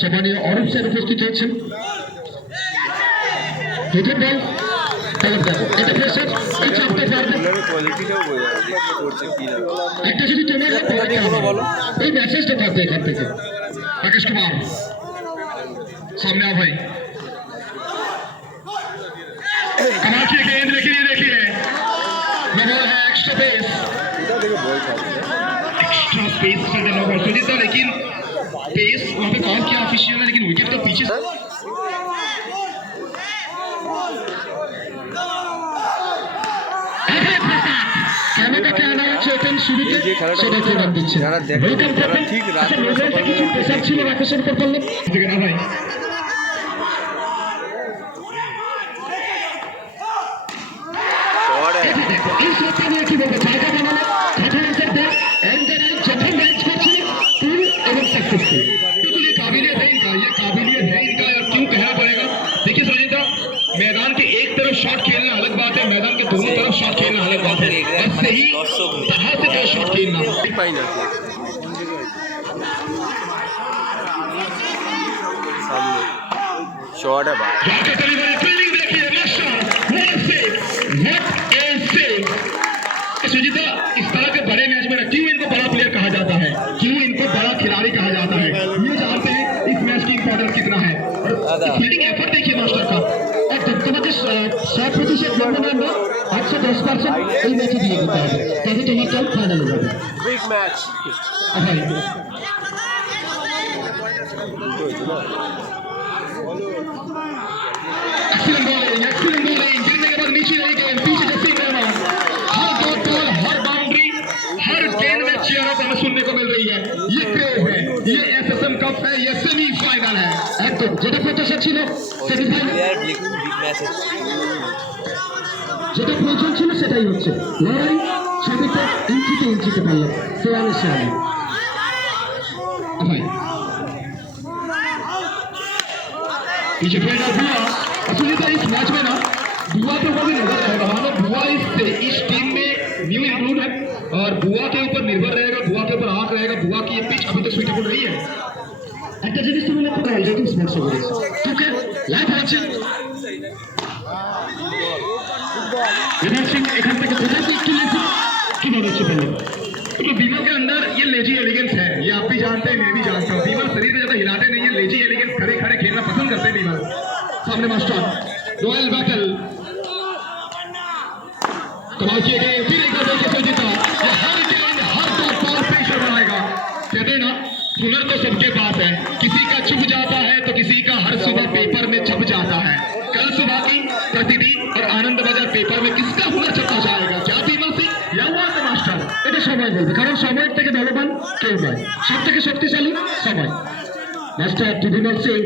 সম্মানীয় অরূপ স্যার উপস্থিত হয়েছেন। প্রথম বল একটা যদি তোমার ওই মেসেজটা থাকবে এখান থেকে। রাকেশ কুমার सामने आओ भाई। कमाल की गेंद लेकिन ये देखिए बॉल है एक्स्ट्रा स्पेस सुजीता, लेकिन पेस वहां पे कॉल किया ऑफिशियल है, लेकिन विकेट तो पीछे मैदान के एक तरफ शॉट खेलना अलग बात है, मैदान के दोनों तरफ शॉट खेलना अलग बात है, और सही तरह से जो शॉट खेलना शॉट है बाहर। सुजीता, इस तरह के बड़े मैच में क्यों इनको बड़ा प्लेयर कहा जाता है, क्यों इनको बड़ा खिलाड़ी कहा जाता है, ये जानते हैं इस मैच की इंपॉर्टेंस कितना है। फील्डिंग एफर्ट देखिए मास्टर का, और তোমাকে 100% লম্বা নাম্বার 110% এই ম্যাচে দিয়ে দিতে হবে, তবে তোমার দল ফাইনালে যাবে। বিগ ম্যাচ ভাই एक्सीलेंट बॉलिंग गिरने के बाद नीचे रही गेंद, पीछे जसीम रहमान, हर डॉट बॉल, हर बाउंड्री, हर गेंद में चीयर अप हमें सुनने को मिल रही है। ये क्रेज है, ये एसएसएम कप है, ये सेमीफाइनल है। একদম যেটা প্রত্যাশা ছিল সেমিফাইনাল, যেটা প্রয়োজন ছিল সেটাই হচ্ছে। লড়াই ছবিতে ইঞ্চিতে পারলাম দেওয়ালের সামনে। ভাই पीछे फील्डर बुआ, सुनीता इस मैच में ना बुआ के ऊपर भी निर्भर रहेगा, मतलब बुआ इस टीम में न्यू इंक्लूड है और बुआ के ऊपर निर्भर रहेगा, बुआ के ऊपर आंख रहेगा। बुआ की ये पिच अभी तक सुइटेबल नहीं है। একটা জিনিস তুমি লক্ষ্য করো, অলরেডি স্পন্সর করেছে তোকে লাইভ আছে विनर सिंह এখান থেকে কোথায় একটু লিখো কি মনে হচ্ছে বলো। तो बीमल के अंदर ये लेजी एलिगेंस है, ये आप भी जानते हैं, मैं भी जानता हूँ। बीमल शरीर में ज्यादा हिलाते नहीं है, लेजी एलिगेंस खड़े खड़े खेलना पसंद करते हैं बीमल। सामने मास्टर रॉयल बैटल कमाल किए गए, फिर एक बार देखिए सुजीता, ये हर गेंद हर डॉट बॉल प्रेशर बनाएगा। कहते हैं ना हुनर तो सबके पास है, किसी का छुप जाता है तो किसी का हर सुबह पेपर में छप जाता है। कल सुबह की प्रतिदिन और आनंद बाजार पेपर में किसका हुनर छपा जाएगा, क्या बीमल सिंह या हुआ तो मास्टर? এটা সময় বলবে, কারণ সময়ের থেকে বলবান কেউ নয়, সব থেকে শক্তিশালী সময়। মাস্টার বিমল সিং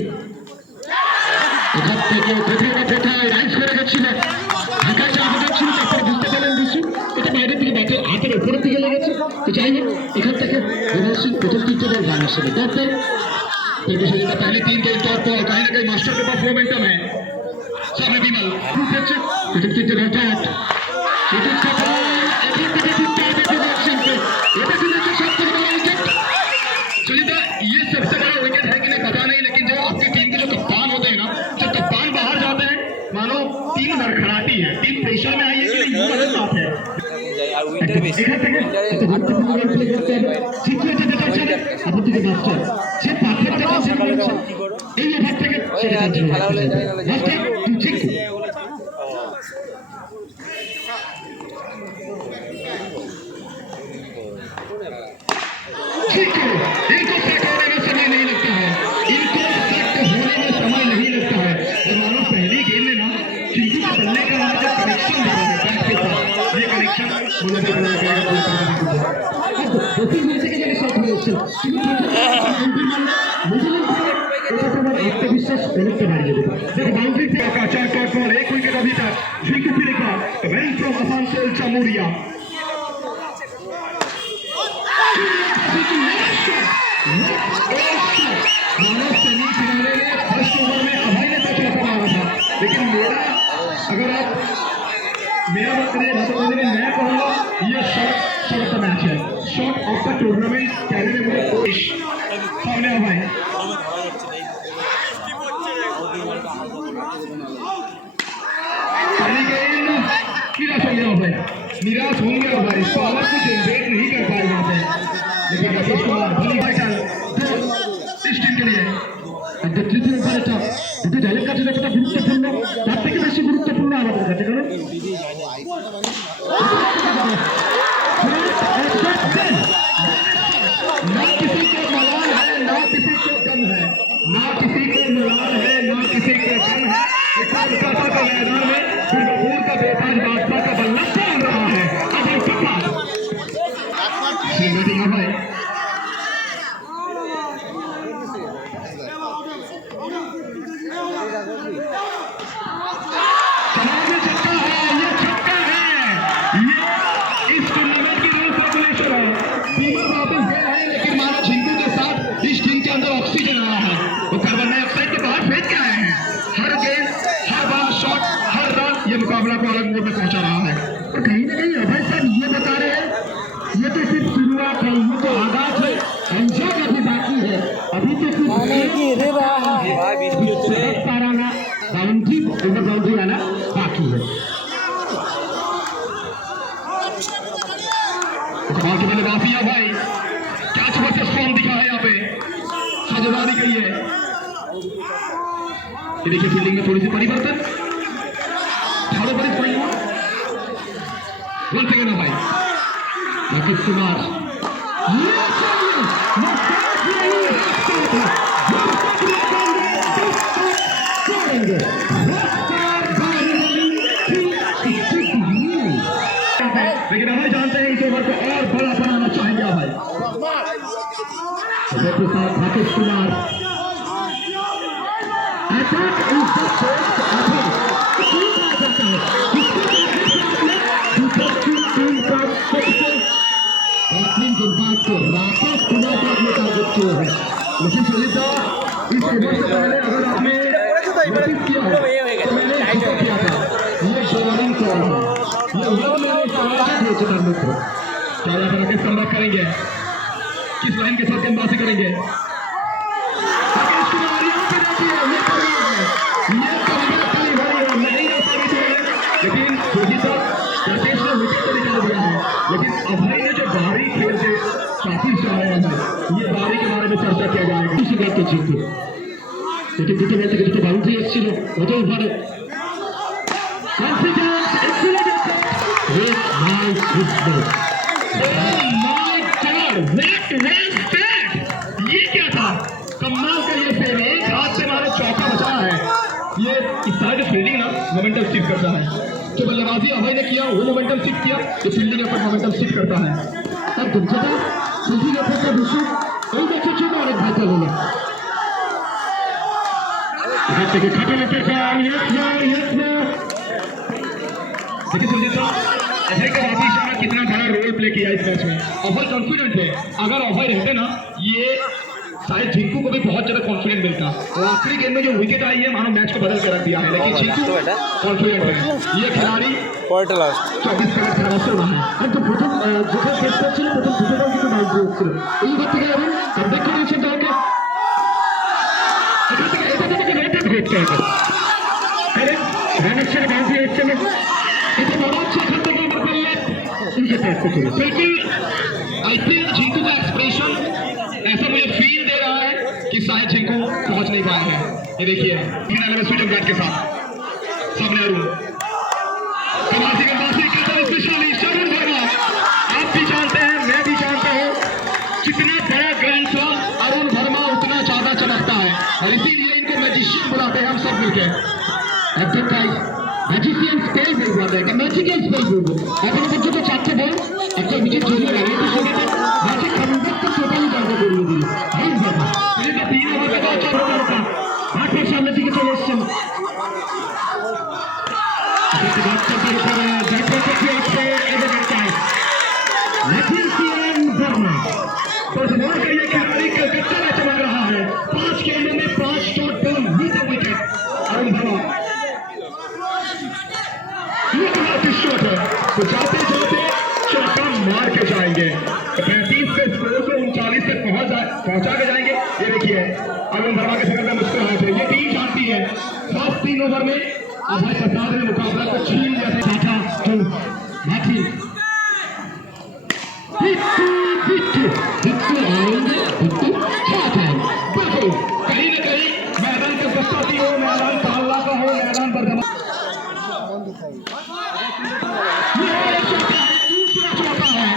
এখান থেকে কোথায় রাইজ করে গেছিল, ঢাকায় চাপা ছিল, তারপরে বুঝতে পারলেন বিশু এটা বাইরে থেকে ব্যাটের হাতের উপরের দিকে লেগেছে। তো যাই হোক এখান থেকে বিমল সিং প্রথম তিনটে বল রান আসলে তারপর पहले 3 गेंद तौर पर कहीं ना कहीं मास्टर के पास मोमेंटम है। सामने बीमल सुनीता, ये सबसे बड़ा विकेट है कि नहीं पता नहीं, लेकिन जो आपकी टीम के जो कप्तान होते हैं ना, जब कप्तान बाहर जाते हैं मानो टीम लड़खड़ाती है, टीम प्रेशर में आई है कि नहीं, वो अलग बात है। इनको सेट होने में समय नहीं लगता है, इनको सेट होने में समय नहीं लगता है। और मानो पहली गेंद में ना चिंटू के बल्ले का वहां से कनेक्शन हो रहा है बैट के साथ, ये कनेक्शन मुझे भी लग रहा है आत्मविश्वास एक विकेट अभी तक झिंकू फिरेगा मैन फ्रॉम आसानसोल चामुरिया मानो सेमीफिनाले में फर्स्ट ओवर में अभय ने टच रखा मारा था, लेकिन अगर आप मेरा बात करें ना तो मैं कहूँगा ये शॉट ऑफ द मैच है, शॉट ऑफ द टूर्नामेंट कहने में मुझे सामने अभय निराश होंगे भाई, पावर को जनरेट नहीं कर पाए वहां पे, लेकिन राकेश कुमार भली भाई का इस टीम के लिए तृतीय ओभारটা দুটো দলের কাছে যতটা গুরুত্বপূর্ণ তার থেকে বেশি গুরুত্বপূর্ণ আমাদের কাছে, কারণ ना किसी को मलाल है ना किसी को गम है, ना किसी को मलाल है ना किसी को गम है, कोलकाता के मैदान में दुर्गापुर का बेताज बादशाह का बल्ला चल रहा है। अभय प्रकाश श्रीमती अभय छक्का है, ये छक्का है, ये इस टूर्नामेंट की रूल्स रेगुलेशन है। टीम वापस गए हैं, लेकिन मानो झिंकू के साथ इस टीम के अंदर ऑक्सीजन आया है, वो कार्बन डाइऑक्साइड के बाहर फेंक के आए हैं। हर गेंद, हर बार शॉट, हर रन ये मुकाबला को अलग मोड़ में पहुंचा रहा है। और कहीं ना कहीं अभय साहब ये बता रहे हैं ये तो सिर्फ शुरुआत है, ये तो आगाज है, अंजाम अभी बाकी है, अभी तो सिर्फ बाउंड्री ओवर बाउंड्री आना बाकी है। कमाल की बल्लेबाजी है भाई, क्या जबरदस्त फॉर्म दिखा है यहाँ पे, साझेदारी गई है। ये देखिए फील्डिंग में थोड़ी सी परिवर्तन, झाड़ों पर इस वन सेकेंड भाई राकेश कुमार लेकिन हम जानते हैं इस ओवर को और बड़ा बनाना चाहेंगे भाई। राकेश कुमार राकेश कुमार का अपने टारगेट किया है, लेकिन सुनीता इस ओवर से पहले अगर आपने नोटिस किया है तो मैंने जिक्र किया था ये बॉलिंग कॉल है, ये ओवर मैंने क्या राकेश कमबैक करेंगे, किस लाइन के साथ गेंदबाजी करेंगे। राकेश कुमार यहाँ पे रहती है, ये कमबैक करी भाई और नहीं रह साबित हुई है, लेकिन सुनीता राकेश ने विकेट तो निकाल दिया है, लेकिन अभय ने जो बारी खेल से काफी सराहा है, ये बारी के बारे में चर्चा किया जाएगा। इसी बात को जीते लेकिन দুটো ম্যাচ থেকে দুটো বাউন্ডারি এসেছিল ওদের ওভারে confidence excellent with nice hit. Oh my god what was that, ये क्या था, कमाल का ये फेल, एक हाथ से मारे चौका बचा है। ये इस तरह की फील्डिंग ना मोमेंटम शिफ्ट करता है, जो बल्लेबाजी अभय ने किया वो मोमेंटम शिफ्ट किया, ये फील्डिंग एफर्ट मोमेंटम शिफ्ट करता है। अब दूसरा फील्डिंग एफर्ट का विषय এই ম্যাচের জন্য অনেক ভালো হলো। এখান থেকে খাটো লোকের বল, देखिए सुजीता अभय का वापिस आना कितना बड़ा रोल प्ले किया इस मैच में। अभय कॉन्फिडेंट है, अगर अभय रहते ना ये शायद झिंकू को भी बहुत ज्यादा कॉन्फिडेंस मिलता, और आखिरी गेंद में जो विकेट आई है मानो मैच को बदल कर रख दिया है, लेकिन झिंकू कॉन्फिडेंट है। ये खिलाड़ी 24 का खेला रहा है, तो प्रथम যেটা শেষ করছিল প্রথম দুটোটাও কিন্তু বাউন্ডারি হচ্ছিল, এইবার থেকে এবং কমব্যাক করেছে দলকে এখান থেকে এটা থেকে রেটেড করতে হবে, কারণ রানের সাথে বাউন্ডারি হচ্ছে না, এটা মনে হচ্ছে এখান থেকে আমরা করলে इनके पास को चलो बिल्कुल। आई थिंक झिंकू का एक्सप्रेशन ऐसा मुझे फील दे रहा है कि शायद झिंकू पहुंच नहीं पाए हैं। ये देखिए फिनाले में स्विच बैट के साथ सामने अरुण कमासी के बासी के तरफ स्पेशली अरुण वर्मा, आप भी जानते हैं मैं भी जानता हूं कितना बड़ा ग्रैंड स्लैम अरुण वर्मा उतना ज्यादा चमकता है, और इसीलिए इनको मैजिशियन बुलाते हैं हम सब मिलकर। ম্যাজিশিয়ান স্পেল বলবো আমরা, একটা ম্যাজিক্যাল স্পেল বলবো। এখনো পর্যন্ত 4টে বল একটা উইকেট জড়িয়ে গেল, এর সঙ্গে ম্যাজিক কমব্যাকটা টোটালি জায়গা করিয়ে দিল। এই ব্যাপার এটা 3 ওভার থেকে 4 ওভার মাঠের সামনে দিকে চলে এসেছেন। तो जमाल का ये खिलाड़ी कलकत्ता में चमक रहा है। 5 गेंदों में 5 शॉट पर नीचे विकेट। अरुण धवन ये खिलाड़ी शॉट है तो जाते जाते चौका मार के जाएंगे। 35 से स्कोर को 39 तक पहुंचा के जाएंगे। ये देखिए अरुण धवन के शक्ल में मुस्कुराहट है। ये टीम जानती है लास्ट 3 ओवर में अभय प्रसाद ने मुकाबला को छीन लिया था। कहीं न कहीं मैदान के सस्ती हो, मैदान ताला का हो, मैदान बर्दमा दूसरा चौका है।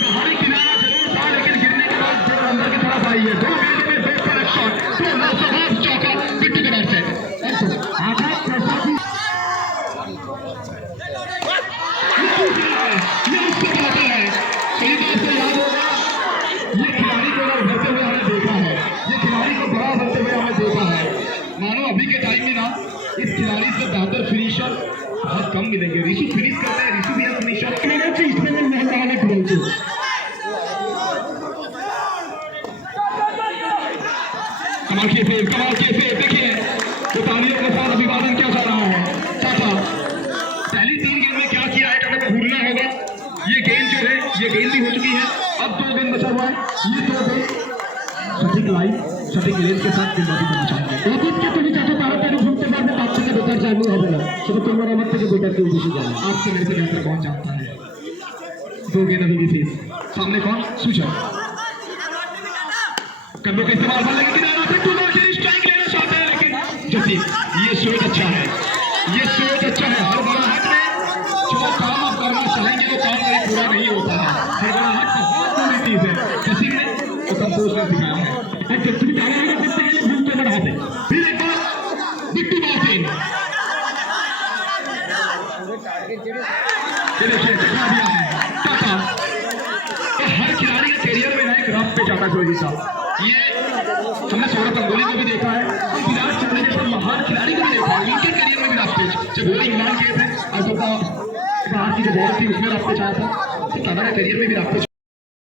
बाहरी किनारा जरूर था लेकिन गिरने के बाद अंदर की तरफ आई है। 2 गेंद में 2 करेक्ट शॉट, तो लाजवाब चौका बिट्टू के बैट से। ये उससे बात है, कई बार से याद होगा ये खिलाड़ी को उभरते हुए हमने देखा है। ये खिलाड़ी को बड़ा उभरते हुए हमने देखा है। मानो अभी के टाइम में ना इस खिलाड़ी से बेहतर फिनिशर बहुत कम मिलेंगे। ऋषु फिनिश करते हैं, ऋषु भी है फिनिशर। कमाल के फेल देखिए तो तालियों के साथ अभिवादन किया जा रहा है। चाचा पहली 3 गेंद में क्या किया है को भूलना होगा। ये गेंद जो है ये गेंद भी हो चुकी है। अब 2 गेंद बचा हुआ है। ये 2 गेंद सटीक लाइन सटीक लेन के साथ गेंदबाजी करना चाहेंगे। এদিকে তুমি যত তাড়াতাড়ি ঘুরতে পারবে তার থেকে বেটার জার্নি হবে না, সেটা তোমার আমার থেকে বেটার কেউ বেশি জানে। आपसे मेरे से बेहतर कौन जानता है। 2 गेंद अभी भी शेष। सामने कौन सूचना कंधों का इस्तेमाल बल्ले के किनारा से टू बॉल के स्ट्राइक लेना चाहते हैं लेकिन जसीम ये सोच अच्छा है। ये सोच अच्छा है। हड़बड़ाहट में जो काम आप करना चाहेंगे वो काम कहीं पूरा नहीं होता है। हड़बड़ाहट बहुत बुरी चीज है। जसीम ने तो संतोष ने सिखाया है। अच्छा तुम तालियां करते हैं घूमते बढ़ाते फिर एक बार बिट्टू बासिन ये देखिए दिखा दिया है टाटा। तो हर खिलाड़ी के करियर में ना एक रफ पे जाता कोई साहब। ये हमने सौरभ गंगोली को भी देखा है, हम विराट कोहली जैसे महान खिलाड़ी को भी देखा है। उनके करियर में भी रफ पेच जब वो इंग्लैंड गए थे अशोका बाहर की जो बॉल थी उसमें रफ पेच आया था। तो टाटा के करियर में भी रफ पेच